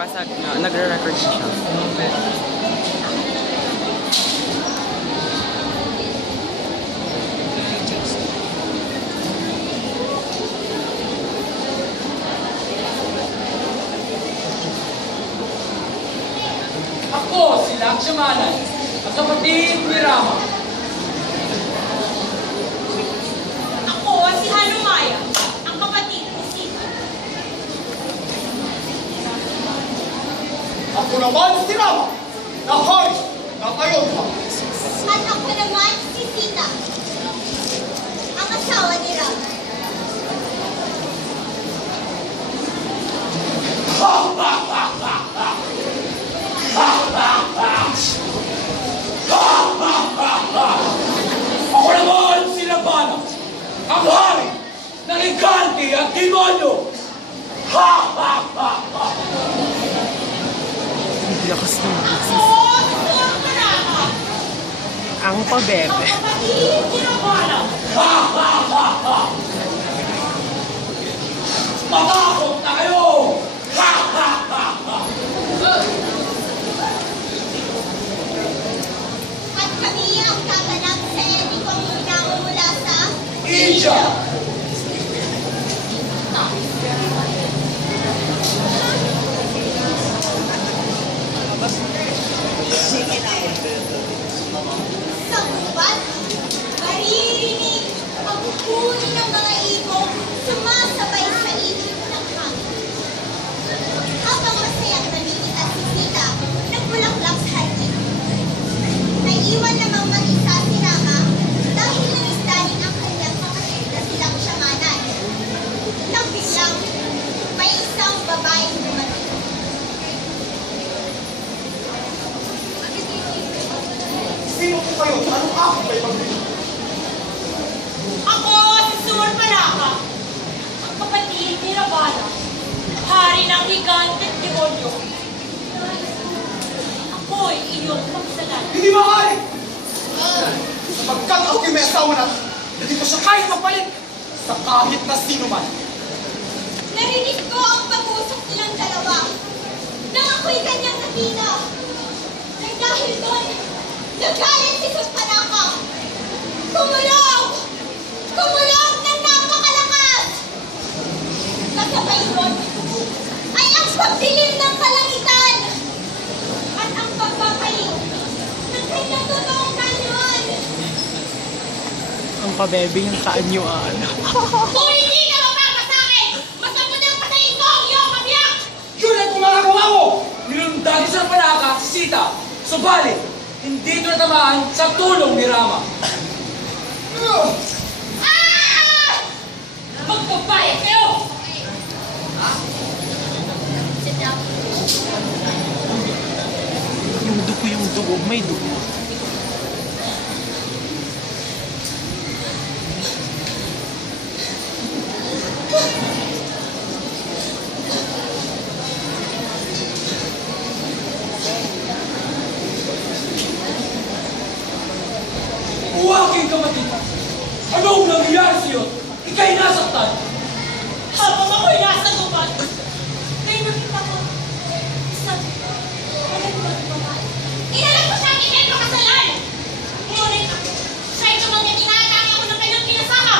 Basag na, nagre-record siya. Ako, si Lakshmanan, ang kapatid ni Rama. Ako, si Hanumaya, ang kapatid ni Sita. Ako naman si Rama, na hari ng Ayodhya. At ako naman si Sita, ang asawa ni Rama. Ako naman si Ravana, ang hari ng Higante at Demonyo. Lakas naman. Oo, suwag ka na ako. Ang pabebe. Ang kapatid ni Ravana. Matakot na kayo! At kami ang tatanap sa etikong hinango mula sa India! Sa gubat, maririnig ang bukuni ng mga ibong sumasabay sa ibig ng hangin. Habang masayang namimita si Sita, nagbulaklak sa hardin. Naiwan namang mag-isa si Rama dahil nangisdanin ang kanyang kapatid na silang Siyamanan. Nang biglang, may isang babaeng dumating. Sino po kayo? Anong ako kayo magbibigay? Ako si Surpanaka, ang kapatid ni Ravana, hari ng Higante at Demonyo. Ako'y iyong magsalan. Hindi maaari! Sapagkat ako'y may asawa na, hindi ko siya kaya mapalit sa kahit na sino man. Narinig ko ang pag-usap nilang dalawa nang ako'y kanyang nakita. Nang dahil doon, nagalit si Surpanaka. Kumulong! Kumulong ng napakalakas! Kasabay doon ay ang pagdilim ng kalangitan at ang pagbabaling ng kanyang totoong kanyon. Ang pabebe yung kaanyuan. Kung hindi ka mapapa sa akin, masabot ang patayin ko ang iyong kabiyak! Yun ang kumagawa mo! Nilundag sa panaka si Sita. Subalit, hindi ito natamaan sa tulong ni Rama. Ah! Magbabayad kayo! Yung dugo, may dugo. Uwaking kapatid! Anong nangyayari sa'yo? Ika'y nasaktan! Habang ako'y nasa gubat, may nakita ko isang magandang babae. Inalam ko siya ang Pedro Kasalan! Ngunit siya'y tumanggi tinatake ako ng kanyang pinasama.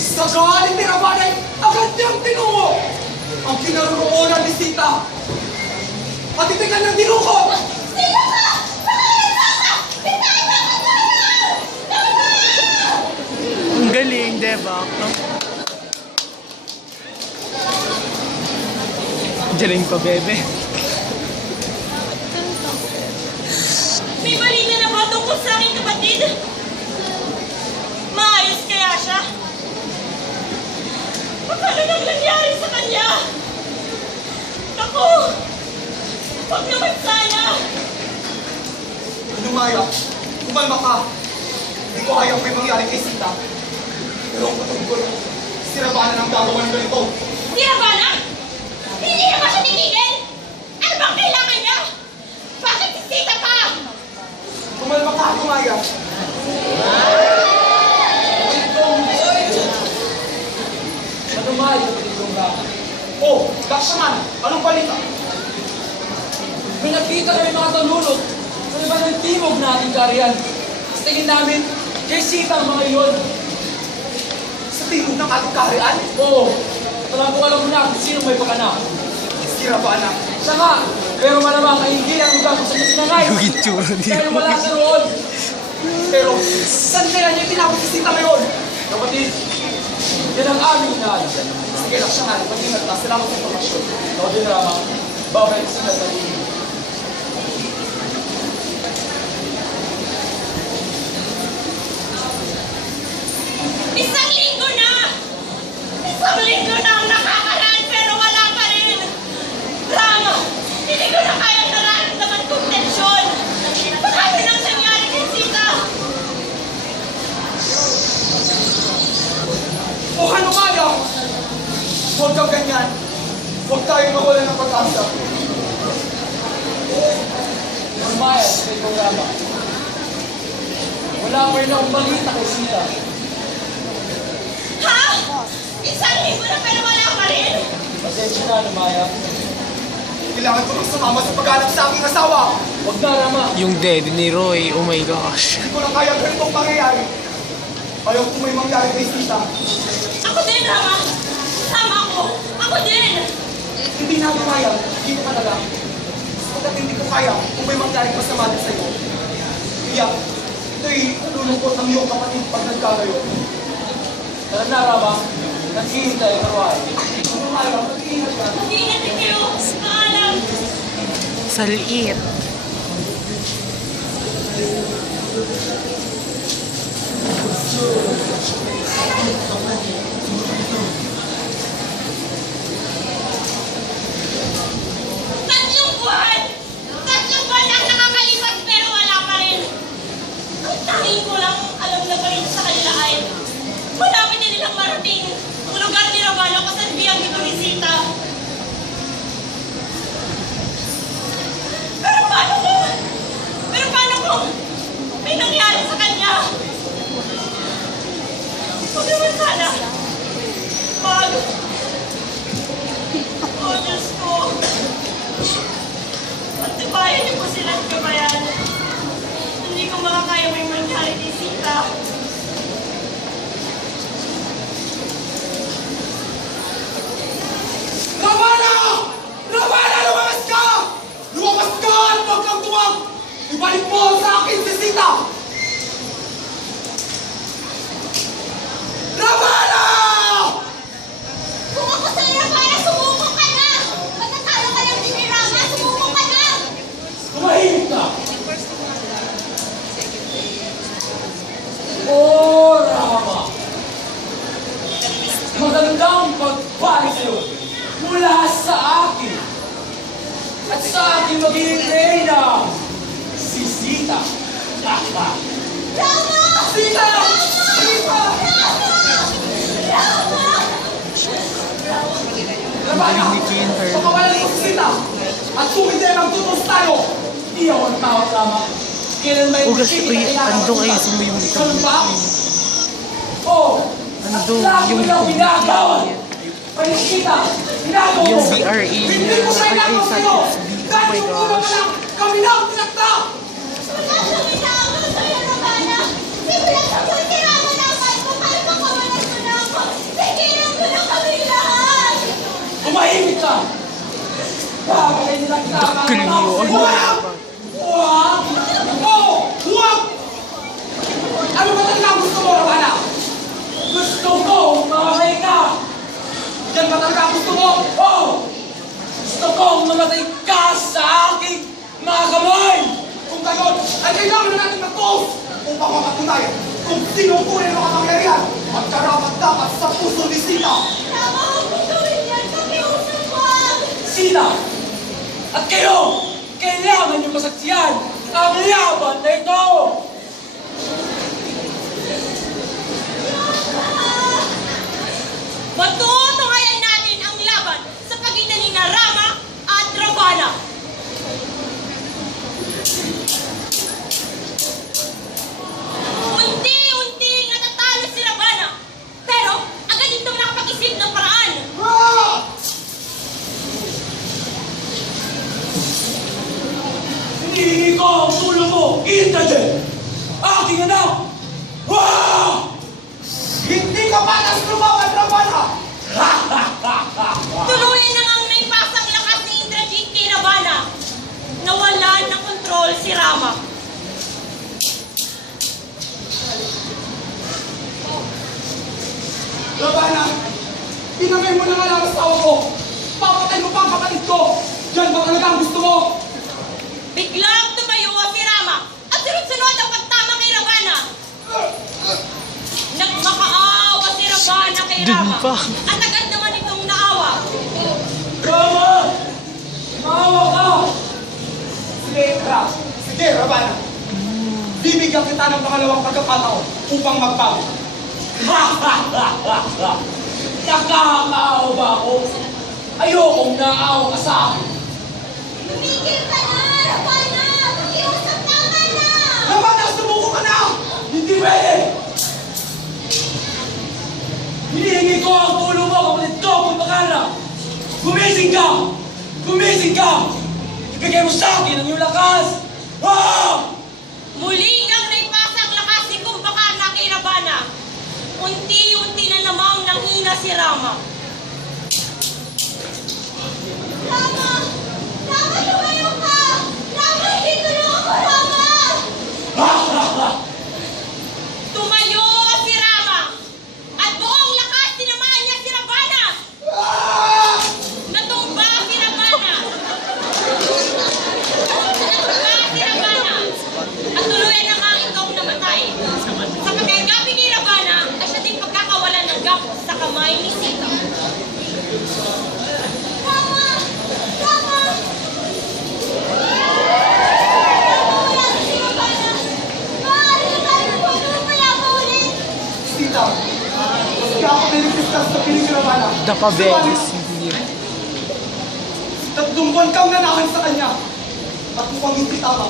Sa galit ni Rabanay, agad niyang tinungo ang kinaroroonan ni Sita. At itigan ng dinukot! Sino ka? Pangalan mo ka! Pintahan mo ako sana! Ang galing, diba? Galing pabebe. May balita na ba tungkol sa aking kapatid? Maayos kaya siya? Paano nang nangyari sa kanya? Naku! Huwag naman sana! Ano Maya? Kumalma ka. Hindi ko ayaw may mangyari kay Sita. Pero ang patungkol, si Rabana nang gagawa ng ganito. Si Ravana? Hindi na ba siya titigil? Ano bang kailangan niya? Bakit si Sita pa? Kumalma ka, Maya. Manumayo, kapatid kong Rama. Oh, Lakshman, anong balita? May nakita kami mga talunod sa iba ng timog nating kariyan. Sa tingin namin, kay Sita ang mga iyon. Sa tingog ng ating kaharian? Oo, wala ko alam mo na kung sino may pagkana. Si Ravana. Saka, pero malamang ay hindi ang lugar kung saan niya tinangay. Yung itsura niya. Dahil wala sa roon. Pero, saan kaya niya tinapos si Sita ngayon? Kapatid, yan ang aming inaalam. Sige, Lakshman, mag-ingat na. Salamat sa informasyon. Ikaw din, Rama. Babalik sila sa iyo. Isang linggo na! Isang linggo na ang nakakaraan pero wala pa rin! Rama, hindi ko na kaya nararamdaman kong tensyon! Marami nang nangyari kay Sita! Oh, Hanumaya! Huwag kang ganyan. Huwag tayong mawalan ng pag-asa. Maya, sa ikaw, Rama. Wala pa rin akong balita kay Sita. Ha? Isang linggo na pero wala pa rin? Pasensya na, Maya. Kailangan ko nang sumama sa paghanap sa aking asawa. Huwag na, Rama. Yung dead ni Roy, oh my gosh. Hindi ko na kaya ganitong pangyayari. Ayaw kung may mangyari kay Sita. Ako din, Rama! Sama ako! Ako din! Hindi na ako kaya. Hindi ko talaga. Sapagkat hindi ko kaya kung may mangyari masama din sa'yo. Kaya, ito'y nalulungkot ng iyong kapatid pag nagkagayo. Tara na, Rama. Naghihintay ang karuhay. Hanumaya, mag-iingat ka. Mag-iingat din kayo! Paalam! Sa liit. Tatlong buwan! Tatlong buwan lang nakakalipas pero wala pa rin. Ang tanging ko lang alam na balita sa kanila ay malapit na nilang marating ang lugar ni Ravana kung saan biyang ito ni Sita. Pero paano kung may nangyari sa kanya? Huwag naman sana. Oh, Diyos ko. Pagtibayan niyo po silang kabayan. Hindi ko makakaya may mangyari kay Sita. Ravana! Ravana, lumabas ka! Lumabas ka at huwag kang tuwag! Ibalik mo sa akin si Sita! Ravana! Kung ako sa'yo, Ravana, sumuko ka na! Matatalo ka lang din ni Rama, sumuko ka na! Tumahimik ka! Oh, Rama! Magandang pagbalik sa'yo mula sa akin at sa akin magiging reyna, si Sita. Rama! Sita! Sita! Rama! Ravana! Ni Kinder. Pakawalan mo si Sita! At kung hindi, magtutos tayo! Di ako nagtawag, Rama. Kailan may Ugas, uy, andong ayusin mo yung ikaw. Ganun ba? Oh! Andong At yung yung pinagawa! Panisita! Ginagawa mo! Yung BRE Hindi niya. ko siya Ay, inagaw sa sa'yo! XB. Oh Dahil my yung una pa gosh. lang, kami na ang pinagta! Wala siyang inaagaw sa'yo, Ravana! Simulan sa buhay si Rama naman kung paano pakawalan mo na ako! Sigilan mo na kami lahat! Tumahimik ka! Bakit nila kinakatawa? Dakil niyo. Ano Huwag! ba? Huwag! Oo! Huwag! Ano ba talaga ang gusto mo, Ravana? Gusto ko mamatay ka! Yan ba talaga ang gusto mo? Oh! Gusto kong mamatay ka sa aking mga kamay! Kung gayon, ay kailangan na natin mag-post upang mapatunayan kung sino ang tunay na kapangyarihan at karapat-dapat sa puso ni Sita. Rama, huwag mo gawin yan! Pakiusap wag! Sita! At kayo! Kailangan niyo masaksiyan ang laban na ito! Matutunghayan natin ang laban sa pagitan ni Rama at Ravana. Unti-unting natatalo si Ravana. Pero agad itong nakapag-isip ng paraan. Ah! Intelligent! Aking anak! Wow! Hindi ka patas lumaban, Ravana! Tuluyan na ngang naipasang lakas ni Indrajit kay Ravana. Nawalan ng kontrol si Rama. Ravana, pinamay mo na nga lang ang asawa ko. Papatay mo pa ang kapatid ko. Yan ba talaga ang gusto mo? Biglang tumayo si Rama at sunod-sunod ang pagtama kay Ravana. Nagmakaawa si Ravana kay Dun Rama pa. at agad naman itong naawa. Rama! Maawa ka! Sige, Ra. Sige, Ravana. Bibigyan kita ng pangalawang pagkakataon upang magbago. Nakakaawa ba ako? Ayokong naawa ka sa akin. Tumigil ka na, Ravana! Iusap tama na! Ravana, sumuko ka na! Hindi pwede! Hinihingi ko ang tulong mo, kapatid ko, Kumbakara! Gumising ka! Gumising ka! Ibigay mo sa akin ang iyong lakas! Ah! Muli nang naipasang lakas ni Kumbakara kay Ravana. Unti-unti na namang nanghina si Rama. Rama! Rama, lumayo ka! Rama, hindi tulong ako, Rama! Tumayo si Rama! At buong lakas tinamaan niya si Ravana! Natumba si Ravana! Natumba si Ravana! At tuluyan na nga itong namatay. Sa pagkagabi ni Ravana, ay siya din pagkakawalan ng gapos sa kamay ni Sita. Rama! Rama! Wala na si Ravana! Maaari na tayo kung ano ang mayama ulit! Sita, kaya ako niligtas sa piling ni Ravana. Dapabelis. Tatlong buwan kang nanahan sa kanya. At mukhang hindi tama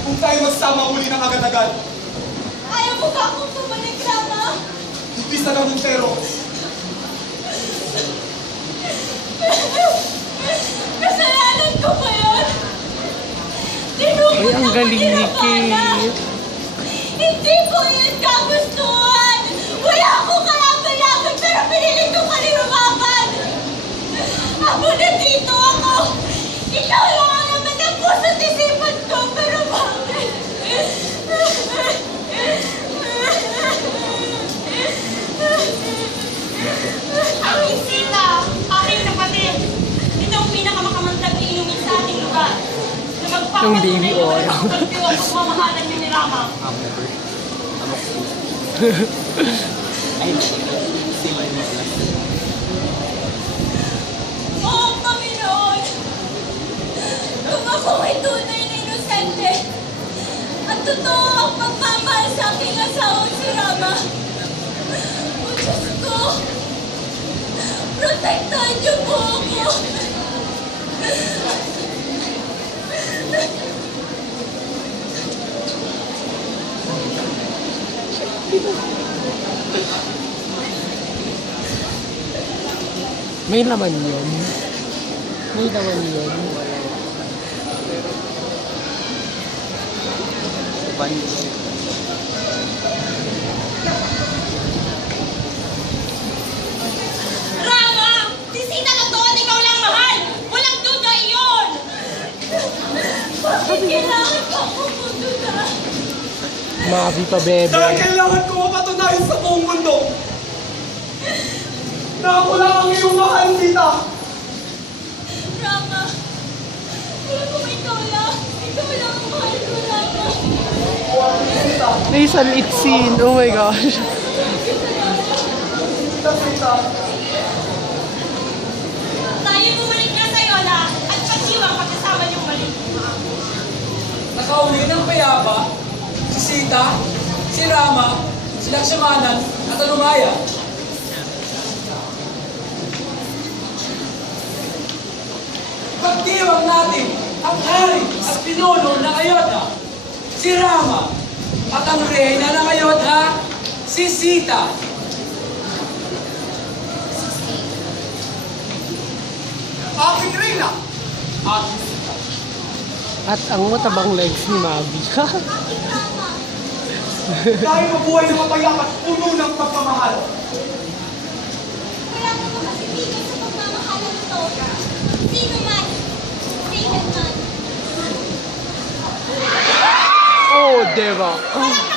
kung tayo magsama uli ng agad-agad. Ayaw mo ba akong tumalik, Rama? Hindi sa ganun pero. Kasalanan ko ba yun? Ay, ang galing ni Kate. Hindi ko yun kagustuhan! Wala akong kalaban-laban pero pinilit ko kami lumaban! Ako nandito ako! Ikaw lang ang naman ang puso't isipan ko pero bakit? Aking Sita, aking kapatid, ito ang pinakamakamantag na inumin sa ating lugar. Na Yung baby magpapatunay oil. na pagpagpagpag at mamahalan niyo ni Rama. Oo, Panginoon! Kung ako ay tunay na inosente at totoo ang pagmamahal sa aking asawa si Rama, o Diyos ko, protektahan niyo po ako! May laman yun. May laman yun. Rama! Si Sita na to at ikaw lang mahal! Walang duda iyon! Bakit kailangan pa ako magduda? Mavi pa, bebe. Dahil kailangan ko mapatunayan sa buong mundo na ako lang ang iyong mahal, Sita. Rama! Kung ikaw lang ang mahal ko, Rama! Sita, May salit scene. Oh my gosh. Sita, Sita. Tayo bumalik na sa Yola at pag-iwang pagkasama niyong mali. Nakauli ng payapa, si Sita, si Rama, si Lakshmanan, at Anumaya. Pagdiwang natin ang hari at pinuno ng Ayodhya, si Rama, at ang reyna ng Ayodhya, si Sita. Aking reyna. At At ang matabang legs ni Mavi. Bakit tama? Dahil mabuhay na mapayap at puno ng pagmamahal. Wala mo makasipigan sa pagmamahalan ito. Sino man, kailan man. Oh, diba? Walang